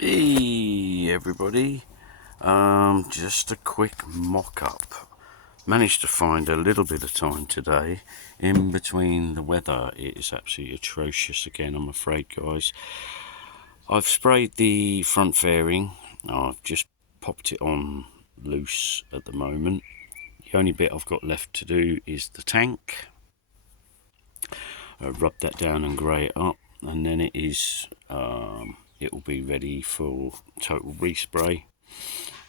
Hey everybody, just a quick mock-up. Managed to find a little bit of time today in between. The weather is absolutely atrocious again, I'm afraid, guys. I've sprayed the front fairing. I've just popped it on loose at the moment. The only bit I've got left to do is the tank. Rub that down and grey it up, and then it will be ready for total respray,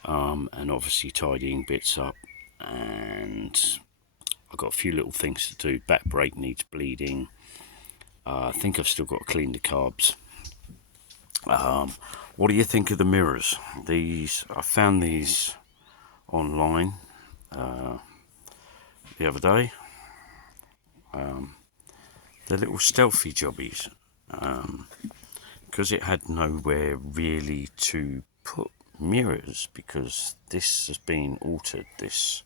and obviously tidying bits up. And I've got a few little things to do. Back brake needs bleeding. I think I've still got to clean the carbs. What do you think of the mirrors? I found these online the other day. They're little stealthy jobbies, because it had nowhere really to put mirrors, because this has been altered, this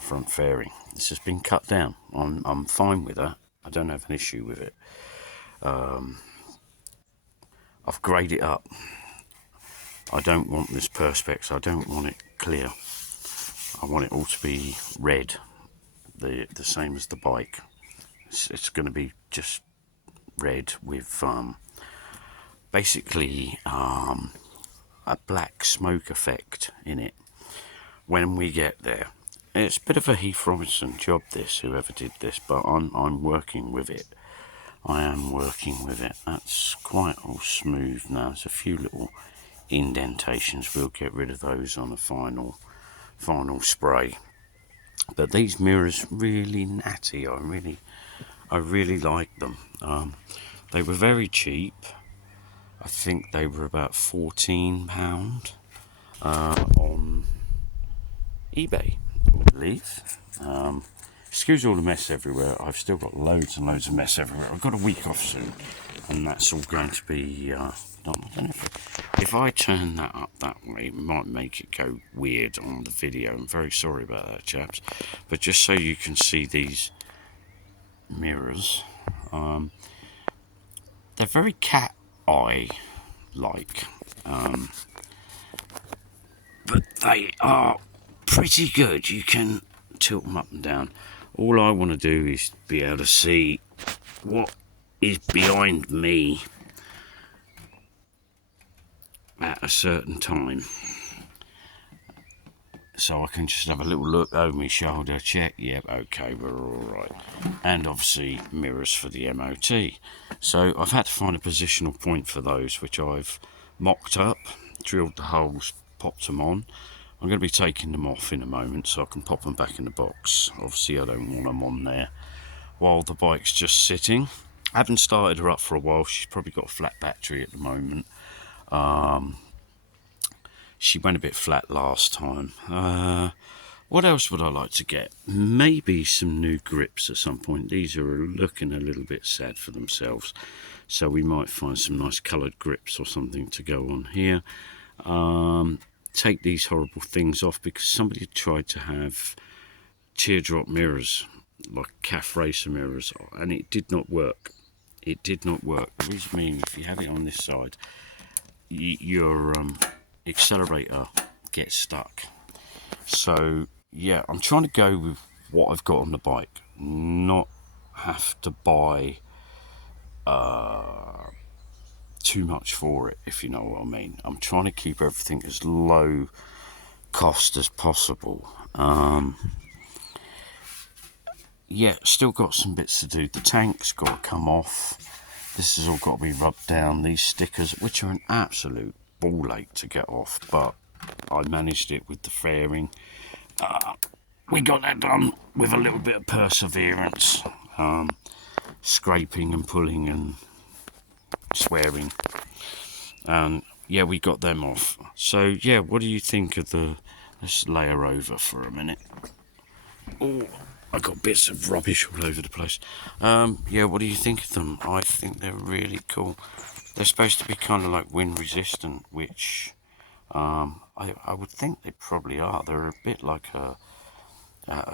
front fairing. This has been cut down. I'm fine with that. I don't have an issue with it. I've greyed it up. I don't want this perspex. I don't want it clear. I want it all to be red, the same as the bike. It's going to be just red with basically a black smoke effect in it when we get there. It's a bit of a Heath Robinson job, this, whoever did this, but I'm working with it. I am working with it. That's quite all smooth now. There's a few little indentations. We'll get rid of those on the final spray. But these mirrors really natty. I really like them. They were very cheap. I think they were about £14 on eBay, I believe. Excuse all the mess everywhere. I've still got loads and loads of mess everywhere. I've got a week off soon, and that's all going to be done. I don't know if I turn that up that way, it might make it go weird on the video. I'm very sorry about that, chaps. But just so you can see these mirrors, they're very cat eye like, but they are pretty good. You can tilt them up and down. All I want to do is be able to see what is behind me at a certain time, so I can just have a little look over my shoulder, check, yep, okay, we're all right. And obviously mirrors for the MOT. So I've had to find a positional point for those, which I've mocked up, drilled the holes, popped them on. I'm going to be taking them off in a moment so I can pop them back in the box. Obviously I don't want them on there while the bike's just sitting. I haven't started her up for a while. She's probably got a flat battery at the moment. She went a bit flat last time. What else would I like to get? Maybe some new grips at some point. These are looking a little bit sad for themselves, so we might find some nice coloured grips or something to go on here. Take these horrible things off, because somebody tried to have teardrop mirrors, like calf racer mirrors, and it did not work. It did not work. The reason being, if you have it on this side, your accelerator gets stuck. So yeah, I'm trying to go with what I've got on the bike, not have to buy too much for it, if you know what I mean. I'm trying to keep everything as low cost as possible. Yeah, still got some bits to do. The tank's got to come off. This has all got to be rubbed down. These stickers, which are an absolute ball ache to get off, but I managed it with the fairing. We got that done with a little bit of perseverance, scraping and pulling and swearing, and yeah, we got them off. So yeah, what do you think of let's lay her over for a minute. Oh, I got bits of rubbish all over the place. Yeah, what do you think of them? I think they're really cool. They're supposed to be kind of like wind resistant, which I would think they probably are. They're a bit like a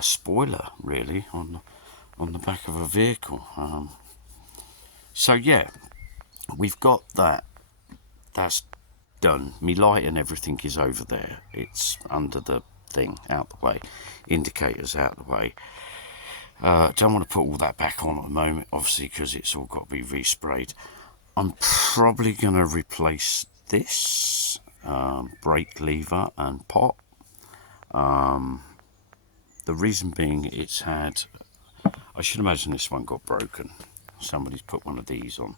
spoiler, really, on the back of a vehicle. So yeah, we've got that that's done. Me light and everything is over there. It's under the thing, out the way. Indicators out the way. Don't want to put all that back on at the moment, obviously, because it's all got to be resprayed. I'm probably going to replace this brake lever and pot. The reason being, it's had, I should imagine this one got broken. Somebody's put one of these on,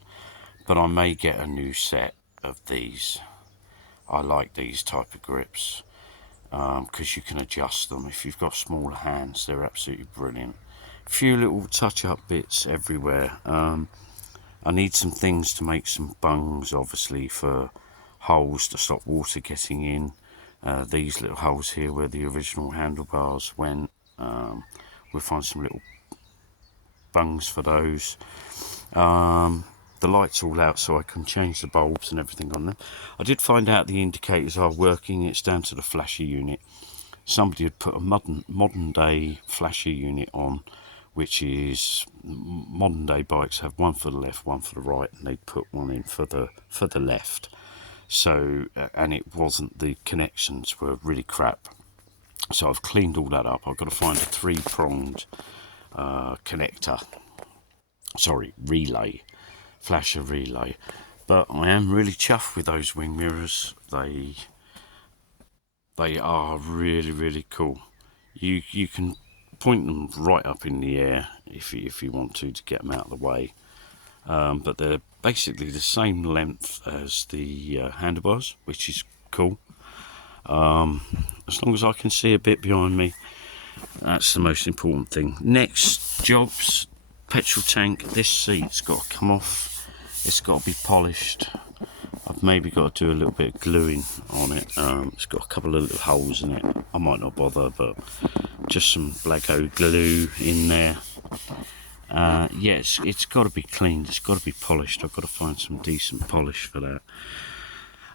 but I may get a new set of these. I like these type of grips because you can adjust them. If you've got smaller hands, they're absolutely brilliant. A few little touch-up bits everywhere. I need some things to make some bungs, obviously, for holes to stop water getting in. These little holes here where the original handlebars went, we'll find some little bungs for those. The light's all out, so I can change the bulbs and everything on them. I did find out the indicators are working. It's down to the flasher unit. Somebody had put a modern day flasher unit on, which is, modern day bikes have one for the left, one for the right, and they put one in for the left. So, and it wasn't, the connections were really crap. So I've cleaned all that up. I've got to find a 3-pronged connector. Sorry, relay. Flasher relay. But I am really chuffed with those wing mirrors. They are really, really cool. You can point them right up in the air if you want to get them out of the way. But they're basically the same length as the handlebars, which is cool. As long as I can see a bit behind me, that's the most important thing. Next jobs, petrol tank. This seat's got to come off. It's got to be polished. I've maybe got to do a little bit of gluing on it. It's got a couple of little holes in it. I might not bother, but just some black oak glue in there. Yes, it's got to be cleaned. It's got to be polished. I've got to find some decent polish for that.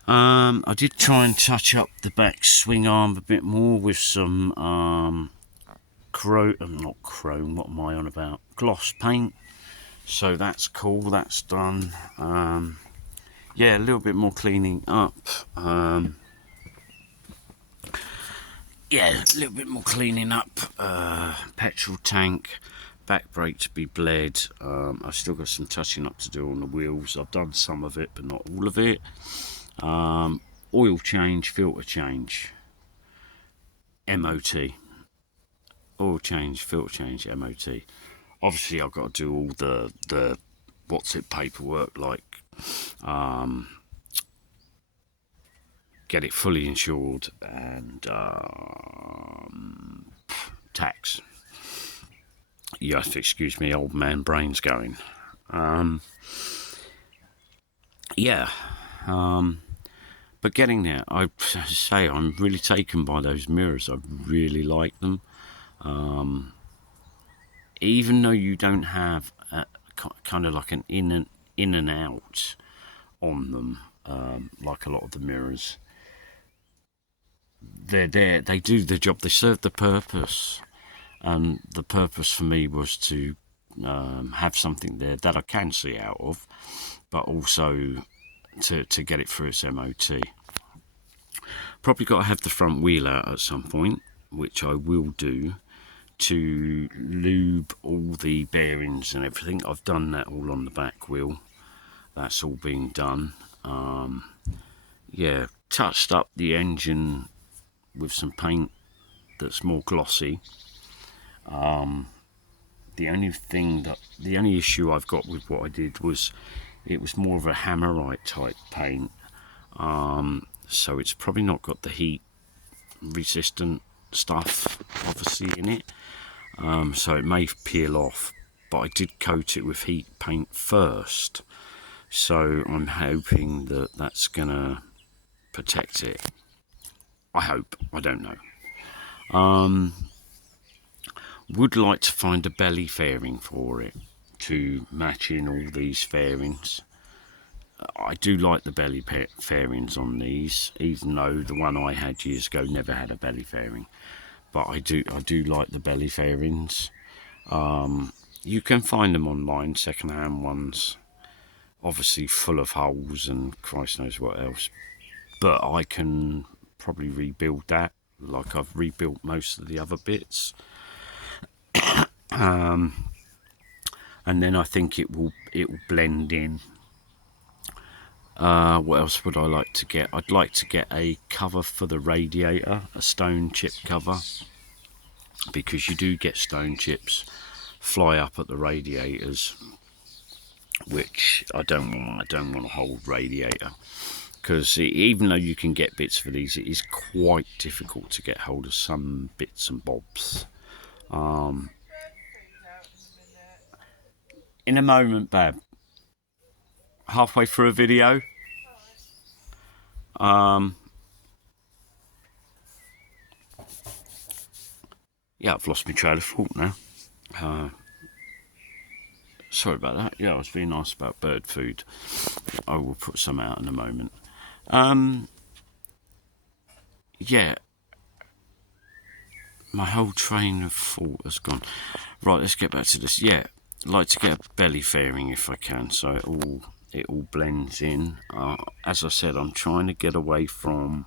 I did try and touch up the back swing arm a bit more with some gloss paint. So that's cool, that's done. Yeah, a little bit more cleaning up. Petrol tank, back brake to be bled. I've still got some touching up to do on the wheels. I've done some of it, but not all of it. Oil change, filter change, MOT. Oil change, filter change, MOT. Obviously, I've got to do all the paperwork, like get it fully insured and tax. You have to excuse me, old man brain's going. But getting there, I say I'm really taken by those mirrors. I really like them. Even though you don't have kind of like an in and out on them, like a lot of the mirrors, they're there. They do the job. They serve the purpose, and the purpose for me was to have something there that I can see out of, but also to get it through its MOT. Probably got to have the front wheel out at some point, which I will do, to lube all the bearings and everything. I've done that all on the back wheel. That's all been done. Touched up the engine with some paint that's more glossy. The only issue I've got with what I did was it was more of a hammerite type paint. So it's probably not got the heat resistant stuff obviously in it. So it may peel off, but I did coat it with heat paint first. So I'm hoping that that's gonna protect it. I hope. I don't know. Would like to find a belly fairing for it to match in all these fairings. I do like the belly fairings on these, even though the one I had years ago never had a belly fairing. But I do like the belly fairings. You can find them online, second-hand ones. obviously full of holes and Christ knows what else. But I can probably rebuild that, like I've rebuilt most of the other bits. And then I think it will blend in. What else would I like to get? I'd like to get a cover for the radiator, a stone chip cover, because you do get stone chips fly up at the radiators, which I don't want. I don't want a whole radiator, because even though you can get bits for these, it is quite difficult to get hold of some bits and bobs. In a moment, Bab. Halfway through a video. Yeah, I've lost my trail of thought now. Sorry about that. Yeah, I was being nice about bird food. I will put some out in a moment. Yeah, my whole train of thought has gone. Right, let's get back to this. Yeah, I'd like to get a belly fairing if I can, so it all blends in. As I said, I'm trying to get away from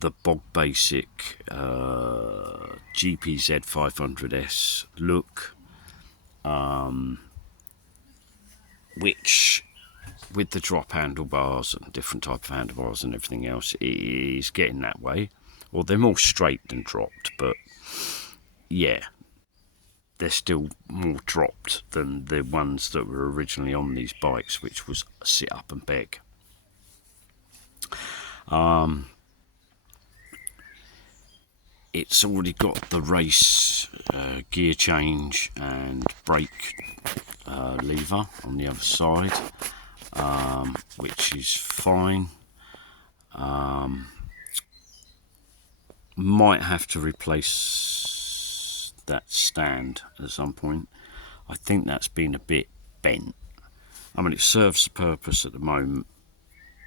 the bog basic gpz500s look, which with the drop handlebars and different type of handlebars and everything else is getting that way. Well, they're more straight than dropped, but yeah, they're still more dropped than the ones that were originally on these bikes, which was sit up and beg. It's already got the race gear change and brake lever on the other side, which is fine. Might have to replace that stand at some point. I think that's been a bit bent. I mean, it serves the purpose at the moment,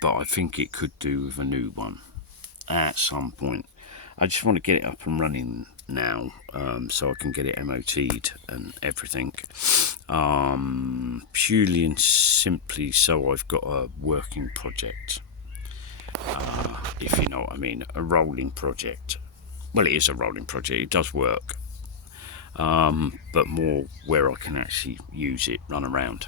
but I think it could do with a new one at some point. I just want to get it up and running now, so I can get it MOT'd and everything, purely and simply so I've got a working project, if you know what I mean, a rolling project. Well, it is a rolling project, it does work, but more where I can actually use it, run around.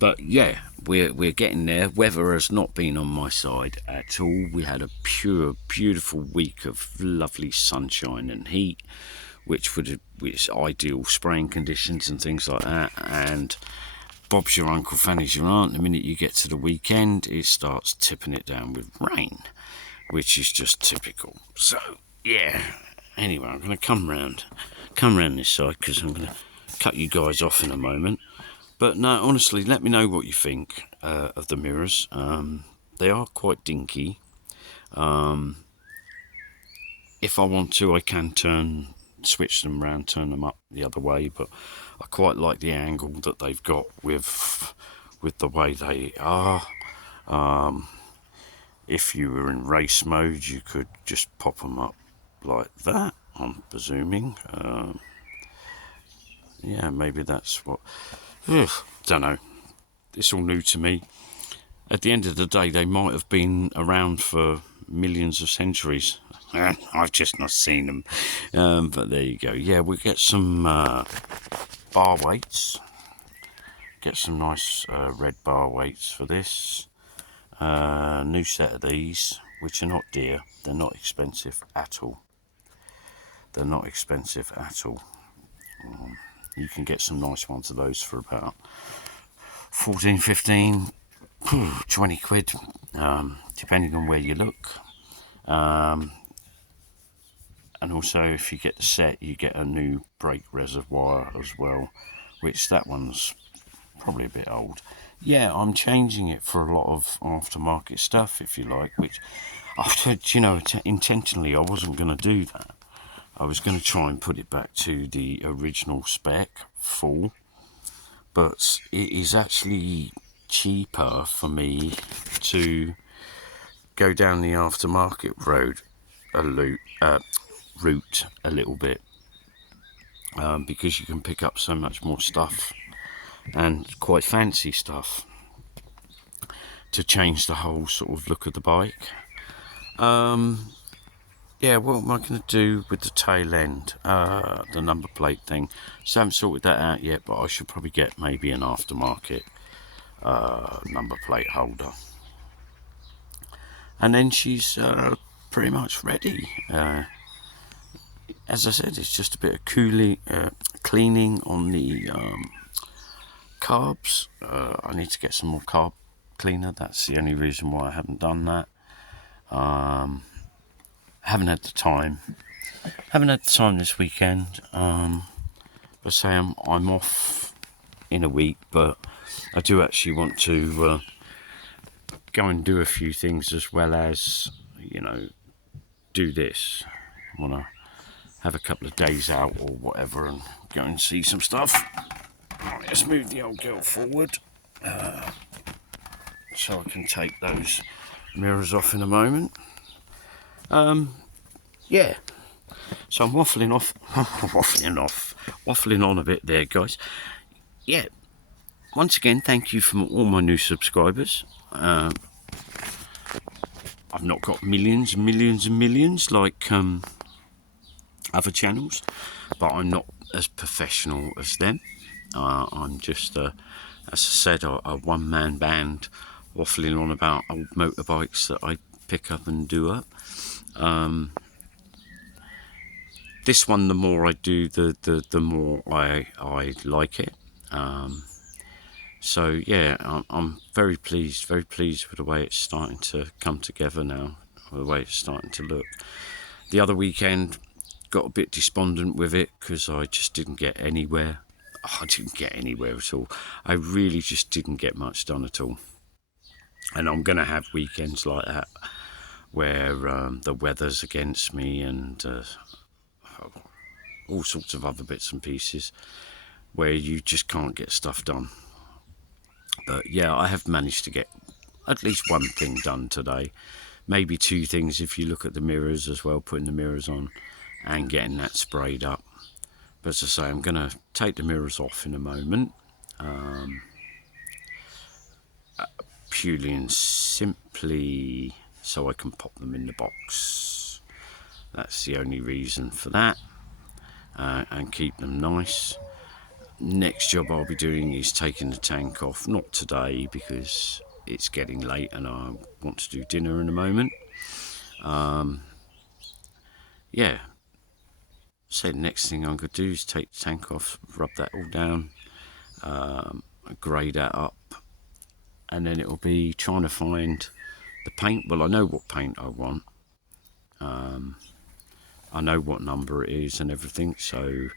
But yeah, we're getting there. Weather has not been on my side at all. We had a pure, beautiful week of lovely sunshine and heat, which is ideal spraying conditions and things like that. And Bob's your uncle, Fanny's your aunt. The minute you get to the weekend, it starts tipping it down with rain, which is just typical. So yeah. Anyway, I'm going to come round this side because I'm going to cut you guys off in a moment. But no, honestly, let me know what you think of the mirrors. They are quite dinky. If I want to, I can switch them around, turn them up the other way. But I quite like the angle that they've got with the way they are. If you were in race mode, you could just pop them up like that, I'm presuming. Yeah, maybe that's what... don't know. It's all new to me. At the end of the day, they might have been around for millions of centuries. I've just not seen them. But there you go. Yeah, we'll get some bar weights. Get some nice red bar weights for this. New set of these, which are not dear. They're not expensive at all. They're not expensive at all. You can get some nice ones of those for about 14, 15, 20 quid, depending on where you look. And also, if you get the set, you get a new brake reservoir as well, which that one's probably a bit old. Yeah, I'm changing it for a lot of aftermarket stuff, if you like, which, intentionally I wasn't going to do that. I was going to try and put it back to the original spec, full, but it is actually cheaper for me to go down the aftermarket route a little bit, because you can pick up so much more stuff and quite fancy stuff to change the whole sort of look of the bike. Yeah, what am I going to do with the tail end, the number plate thing? So I haven't sorted that out yet, but I should probably get maybe an aftermarket number plate holder. And then she's pretty much ready. As I said, it's just a bit of cleaning on the carbs. I need to get some more carb cleaner. That's the only reason why I haven't done that. Haven't had the time. Haven't had the time this weekend. But say I'm off in a week, but I do actually want to go and do a few things as well as, you know, do this. I want to have a couple of days out or whatever and go and see some stuff. Right, let's move the old girl forward so I can take those mirrors off in a moment. Yeah, so I'm waffling on a bit there, guys. Yeah, once again, thank you from all my new subscribers. I've not got millions and millions and millions like other channels, but I'm not as professional as them. I'm just, as I said, a one-man band waffling on about old motorbikes that I pick up and do up. This one, the more I do, the more I like it. So yeah, I'm very pleased with the way it's starting to come together now, the way it's starting to look. The other weekend, got a bit despondent with it because I just didn't get anywhere. I didn't get anywhere at all. I really just didn't get much done at all. And I'm going to have weekends like that where the weather's against me and all sorts of other bits and pieces where you just can't get stuff done. But yeah, I have managed to get at least one thing done today. Maybe two things if you look at the mirrors as well, putting the mirrors on and getting that sprayed up. But as I say, I'm going to take the mirrors off in a moment. Purely and simply so I can pop them in the box. That's the only reason for that. And keep them nice. Next job I'll be doing is taking the tank off. Not today because it's getting late and I want to do dinner in a moment. Yeah. So the next thing I'm going to do is take the tank off, rub that all down, grade that up, and then it'll be trying to find the paint. Well, I know what paint I want. I know what number it is and everything, so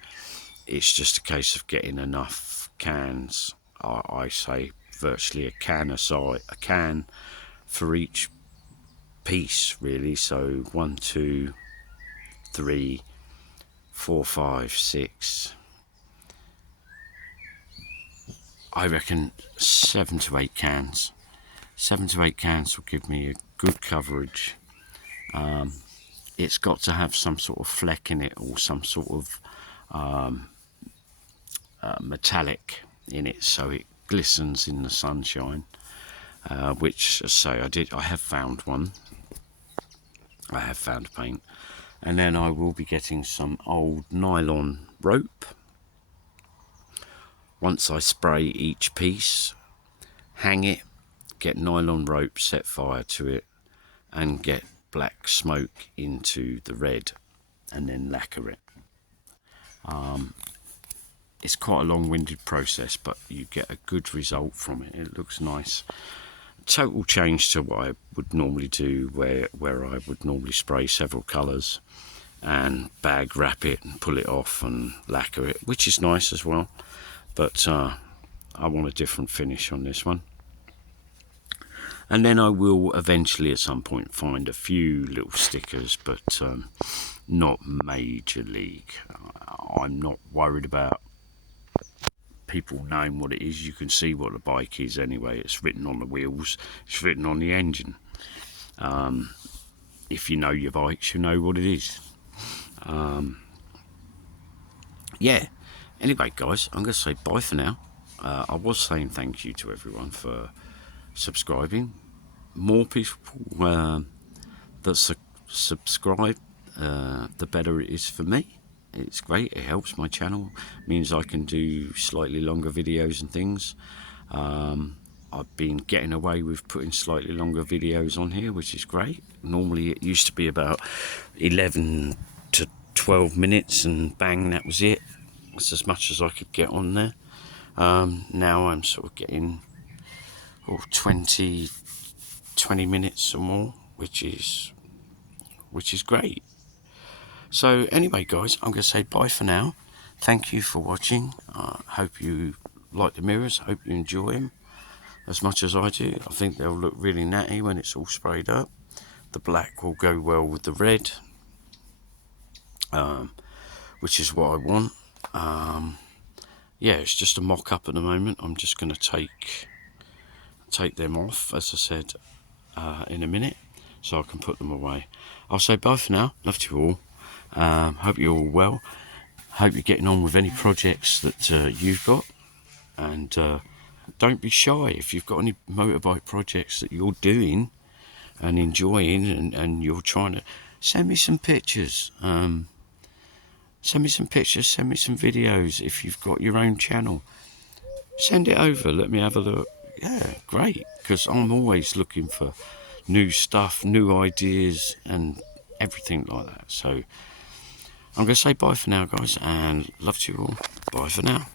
it's just a case of getting enough cans. I say virtually a can for each piece, really. So 1, 2, 3, 4, 5, 6. I reckon 7 to 8 cans. 7 to 8 cans will give me a good coverage. It's got to have some sort of fleck in it or some sort of metallic in it so it glistens in the sunshine, which, as I say, I have found one. I have found paint. And then I will be getting some old nylon rope. Once I spray each piece, hang it, get nylon rope, set fire to it, and get black smoke into the red, and then lacquer it. It's quite a long-winded process, but you get a good result from it. It looks nice. Total change to what I would normally do, where I would normally spray several colours and bag wrap it and pull it off and lacquer it, which is nice as well. But I want a different finish on this one. And then I will eventually at some point find a few little stickers, but not major league. I'm not worried about people knowing what it is. You can see what the bike is anyway. It's written on the wheels, it's written on the engine. If you know your bikes, you know what it is. Yeah, anyway guys, I'm going to say bye for now. I was saying thank you to everyone for subscribing. More people that subscribe, the better it is for me. It's great, it helps my channel, means I can do slightly longer videos and things. I've been getting away with putting slightly longer videos on here, which is great. Normally it used to be about 11 to 12 minutes and bang, that was it. That's as much as I could get on there. Now I'm sort of getting 20 minutes or more, which is great. So anyway, guys, I'm going to say bye for now. Thank you for watching. Hope you like the mirrors. Hope you enjoy them as much as I do. I think they'll look really natty when it's all sprayed up. The black will go well with the red, which is what I want. Yeah, it's just a mock-up at the moment. I'm just going to take them off, as I said, in a minute, so I can put them away. I'll say bye for now. Love to you all. Hope you're all well. Hope you're getting on with any projects that you've got, and don't be shy if you've got any motorbike projects that you're doing and enjoying, and you're trying to send me some pictures. Send me some pictures, send me some videos. If you've got your own channel, send it over, let me have a look. Yeah, great, because I'm always looking for new stuff, new ideas and everything like that. So I'm going to say bye for now, guys, and love to you all. Bye for now.